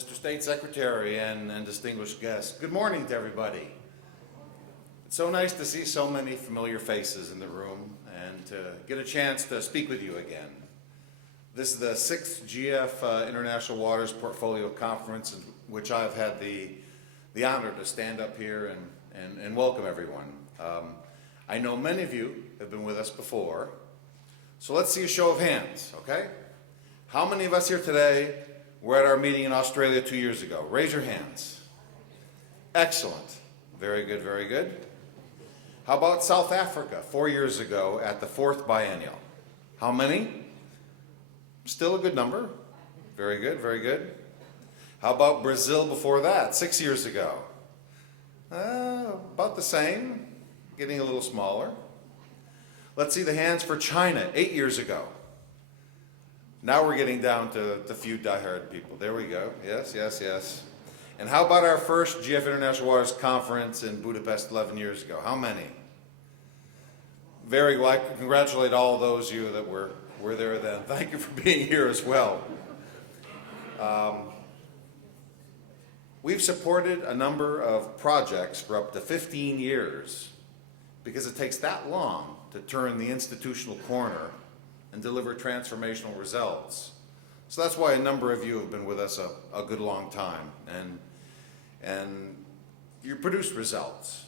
Mr. State Secretary and distinguished guests, good morning to everybody. It's so nice to see so many familiar faces in the room and to get a chance to speak with you again. This is the 6th GF International Waters Portfolio Conference in which I've had the honor to stand up here and welcome everyone. I know many of you have been with us before, so let's see a show of hands, okay? How many of us here today were at our meeting in Australia 2 years ago? Raise your hands. Excellent. Very good, very good. How about South Africa 4 years ago at the 4th Biennial? How many? Still a good number. Very good, very good. How about Brazil before that, 6 years ago? About the same, getting a little smaller. Let's see the hands for China 8 years ago. Now we're getting down to the few diehard people. There we go. Yes, yes, yes. And how about our first GF International Waters Conference in Budapest 11 years ago? How many? Very well. I congratulate all those of you that were there then. Thank you for being here as well. We've supported a number of projects for up to 15 years because it takes that long to turn the institutional corner and deliver transformational results. So that's why a number of you have been with us a good long time, and you produced results.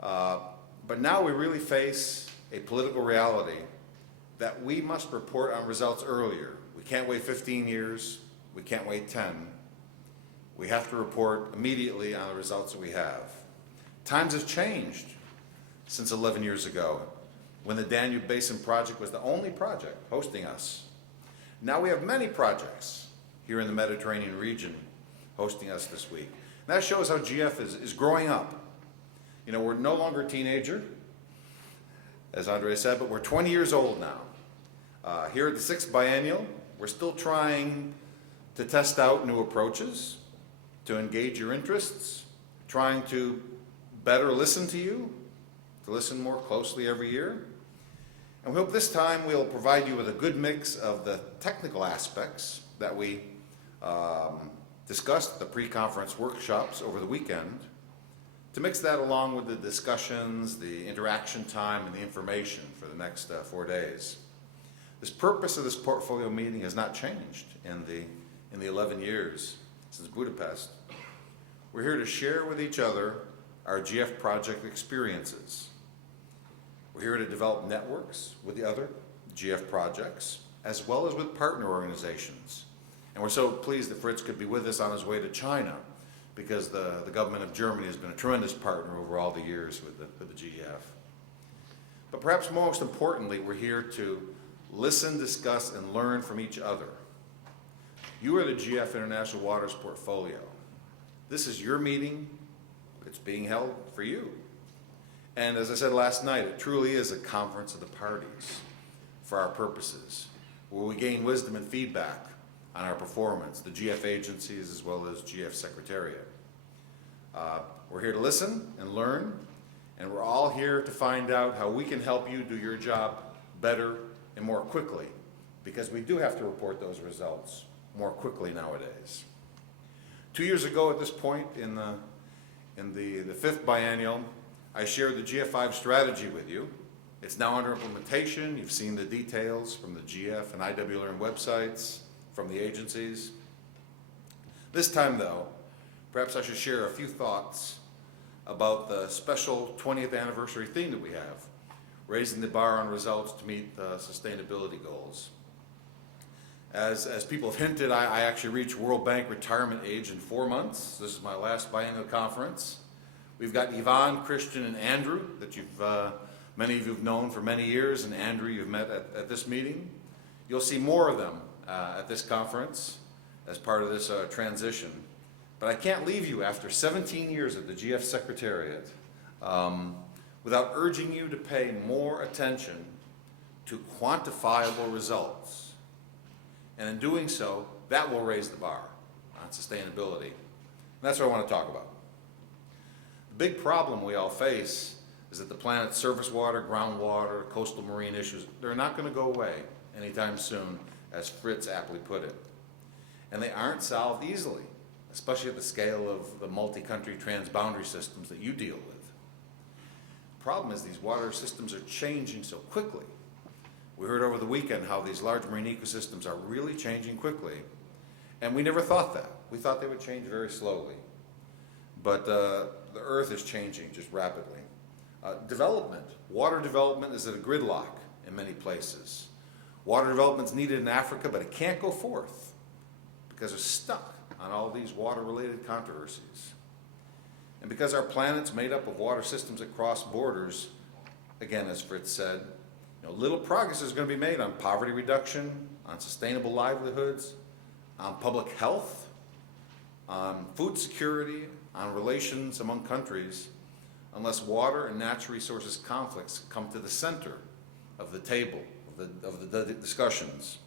But now we really face a political reality that we must report on results earlier. We can't wait 15 years, we can't wait 10. We have to report immediately on the results that we have. Times have changed since 11 years ago, when the Danube Basin Project was the only project hosting us. Now we have many projects here in the Mediterranean region hosting us this week. And that shows how GF is growing up. You know, we're no longer a teenager, as Andre said, but we're 20 years old now. Here at the 6th Biennial, we're still trying to test out new approaches, to engage your interests, trying to better listen to you, to listen more closely every year. And we hope this time we'll provide you with a good mix of the technical aspects that we discussed at the pre-conference workshops over the weekend, to mix that along with the discussions, the interaction time, and the information for the next 4 days. This purpose of this portfolio meeting has not changed in the 11 years since Budapest. We're here to share with each other our GF project experiences. We're here to develop networks with the other GF projects, as well as with partner organizations. And we're so pleased that Fritz could be with us on his way to China, because the government of Germany has been a tremendous partner over all the years with the GF. But perhaps most importantly, we're here to listen, discuss, and learn from each other. You are the GF International Waters Portfolio. This is your meeting. It's being held for you. And as I said last night, it truly is a conference of the parties for our purposes, where we gain wisdom and feedback on our performance, the GF agencies as well as GF Secretariat. We're here to listen and learn, and we're all here to find out how we can help you do your job better and more quickly, because we do have to report those results more quickly nowadays. 2 years ago at this point in the 5th Biennial, I shared the GF5 strategy with you. It's now under implementation. You've seen the details from the GF and IWLearn websites, from the agencies. This time though, perhaps I should share a few thoughts about the special 20th anniversary theme that we have, raising the bar on results to meet the sustainability goals. As people have hinted, I actually reached World Bank retirement age in 4 months. This is my last biennial conference. We've got Yvonne, Christian, and Andrew that many of you have known for many years, and Andrew you've met at this meeting. You'll see more of them at this conference as part of this transition. But I can't leave you after 17 years at the GF Secretariat without urging you to pay more attention to quantifiable results. And in doing so, that will raise the bar on sustainability. And that's what I want to talk about. The big problem we all face is that the planet's surface water, groundwater, coastal marine issues, they're not going to go away anytime soon, as Fritz aptly put it. And they aren't solved easily. especially at the scale of the multi-country transboundary systems that you deal with. The problem is these water systems are changing so quickly. We heard over the weekend how these large marine ecosystems are really changing quickly, and we never thought that. We thought they would change very slowly. But the Earth is changing just rapidly. Development. Water development is at a gridlock in many places. Water development is needed in Africa, but it can't go forth because it's stuck on all these water-related controversies. And because our planet's made up of water systems that cross borders, again, as Fritz said, little progress is going to be made on poverty reduction, on sustainable livelihoods, on public health, on food security, on relations among countries, unless water and natural resources conflicts come to the center of the table, of the discussions.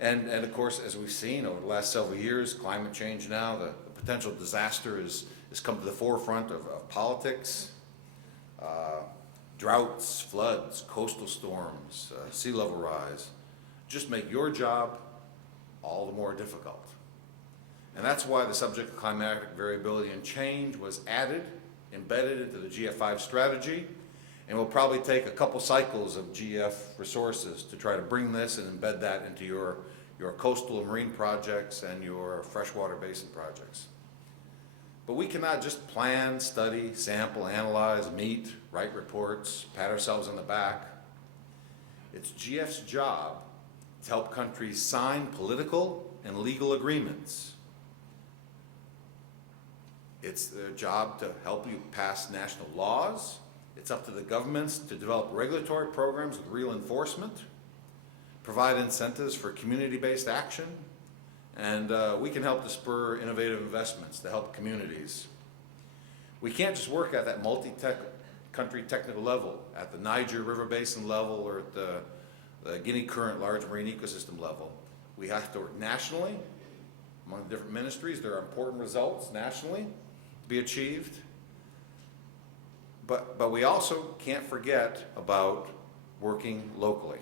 And of course, as we've seen over the last several years, climate change now, the potential disaster has come to the forefront of politics. Droughts, floods, coastal storms, sea level rise, just make your job all the more difficult. And that's why the subject of climatic variability and change was embedded into the GF5 strategy, and we'll probably take a couple cycles of GF resources to try to bring this and embed that into your coastal and marine projects and your freshwater basin projects. But we cannot just plan, study, sample, analyze, meet, write reports, pat ourselves on the back. It's GF's job to help countries sign political and legal agreements. It's their job to help you pass national laws. It's up to the governments to develop regulatory programs with real enforcement, provide incentives for community-based action, and we can help to spur innovative investments to help communities. We can't just work at that multi-country technical level, at the Niger River Basin level or at the Guinea Current large marine ecosystem level. We have to work nationally among the different ministries. There are important results nationally to be achieved. But we also can't forget about working locally.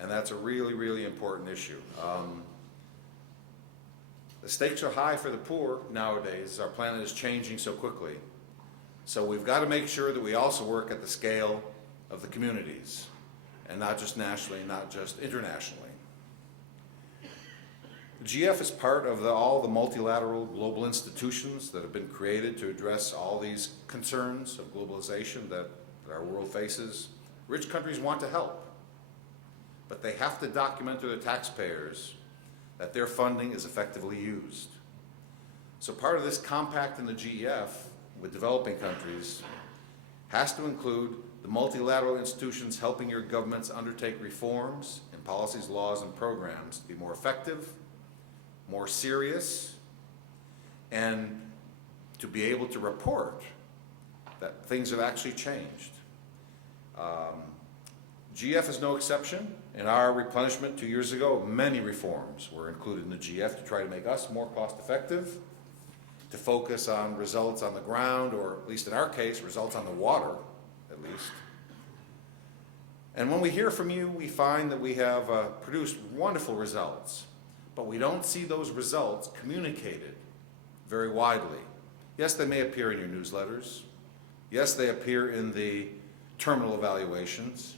And that's a really, really important issue. The stakes are high for the poor nowadays. Our planet is changing so quickly. So we've got to make sure that we also work at the scale of the communities, and not just nationally, not just internationally. GF is part of all the multilateral global institutions that have been created to address all these concerns of globalization that our world faces. Rich countries want to help, but they have to document to their taxpayers that their funding is effectively used. So part of this compact in the GEF with developing countries has to include the multilateral institutions helping your governments undertake reforms in policies, laws, and programs to be more effective, more serious, and to be able to report that things have actually changed. GF is no exception. In our replenishment 2 years ago, many reforms were included in the GF to try to make us more cost effective, to focus on results on the ground, or at least in our case, results on the water, at least. And when we hear from you, we find that we have produced wonderful results, but we don't see those results communicated very widely. Yes, they may appear in your newsletters. Yes, they appear in the terminal evaluations,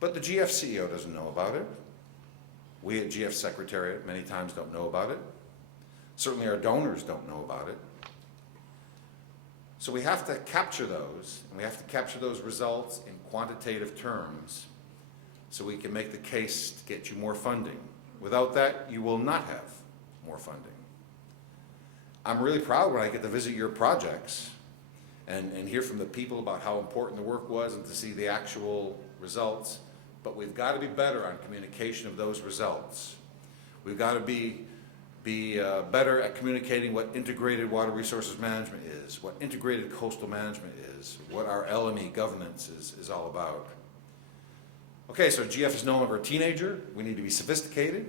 but the GF CEO doesn't know about it. We at GF Secretariat many times don't know about it. Certainly our donors don't know about it. So we have to capture those, and we have to capture those results in quantitative terms so we can make the case to get you more funding. Without that, you will not have more funding. I'm really proud when I get to visit your projects and hear from the people about how important the work was and to see the actual results. But we've got to be better on communication of those results. We've got to be better at communicating what integrated water resources management is, what integrated coastal management is, what our LME governance is all about. Okay, so GF is no longer a teenager. We need to be sophisticated.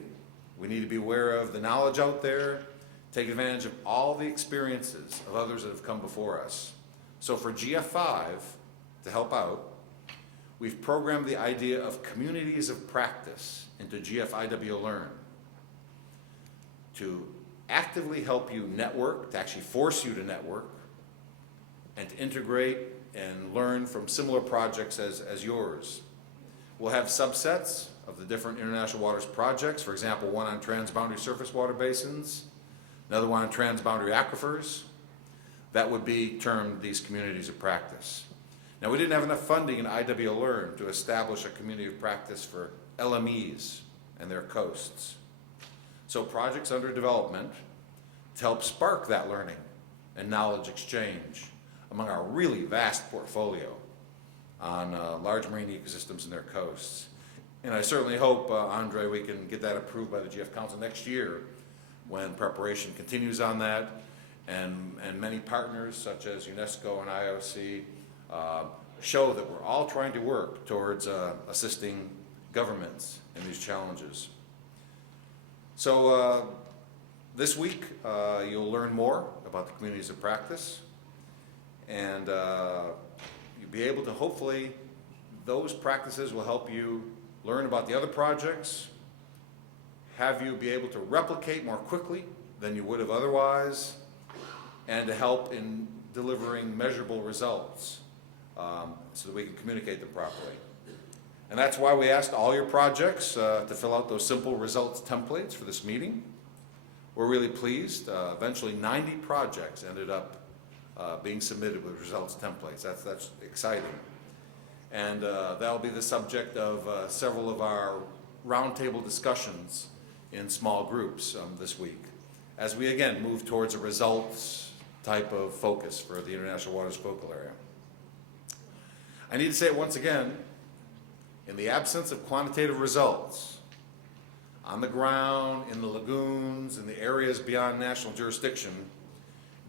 We need to be aware of the knowledge out there, take advantage of all the experiences of others that have come before us. So for GF5 to help out, we've programmed the idea of communities of practice into GF IW Learn to actively help you network, to actually force you to network, and to integrate and learn from similar projects as yours. We'll have subsets of the different international waters projects, for example, one on transboundary surface water basins, another one on transboundary aquifers. That would be termed these communities of practice. Now, we didn't have enough funding in IWL Learn to establish a community of practice for LMEs and their coasts. So projects under development to help spark that learning and knowledge exchange among our really vast portfolio on large marine ecosystems and their coasts. And I certainly hope, Andre, we can get that approved by the GF Council next year when preparation continues on that, and many partners such as UNESCO and IOC show that we're all trying to work towards assisting governments in these challenges. So this week you'll learn more about the communities of practice, and you'll be able to, hopefully, those practices will help you learn about the other projects, have you be able to replicate more quickly than you would have otherwise, and to help in delivering measurable results so that we can communicate them properly. And that's why we asked all your projects to fill out those simple results templates for this meeting. We're really pleased. Eventually 90 projects ended up being submitted with results templates. That's exciting. And that'll be the subject of several of our roundtable discussions in small groups this week, as we again move towards a results type of focus for the International Waters Focal Area. I need to say it once again, in the absence of quantitative results, on the ground, in the lagoons, in the areas beyond national jurisdiction,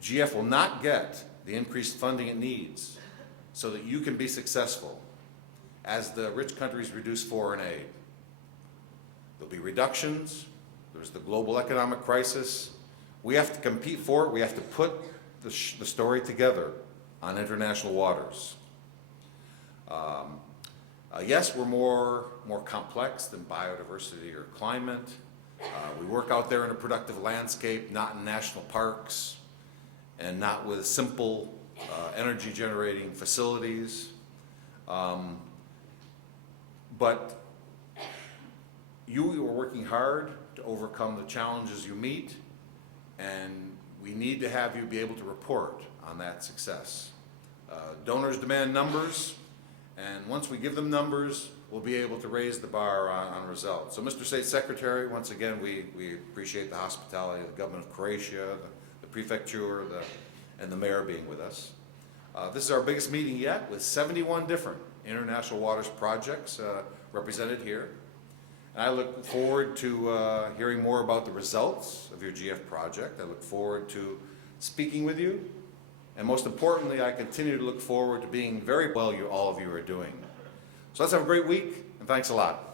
GF will not get the increased funding it needs so that you can be successful as the rich countries reduce foreign aid. There'll be reductions. There's the global economic crisis. We have to compete for it. We have to put the story together on international waters. Yes, we're more complex than biodiversity or climate. We work out there in a productive landscape, not in national parks, and not with simple energy generating facilities. But you are working hard to overcome the challenges you meet, and we need to have you be able to report on that success. Donors demand numbers, and once we give them numbers, we'll be able to raise the bar on results. So, Mr. State Secretary, once again, we appreciate the hospitality of the government of Croatia, the prefecture, and the mayor being with us. This is our biggest meeting yet, with 71 different international waters projects represented here. And I look forward to hearing more about the results of your GF project. I look forward to speaking with you. And most importantly, I continue to look forward to being very well all of you are doing. So let's have a great week, and thanks a lot.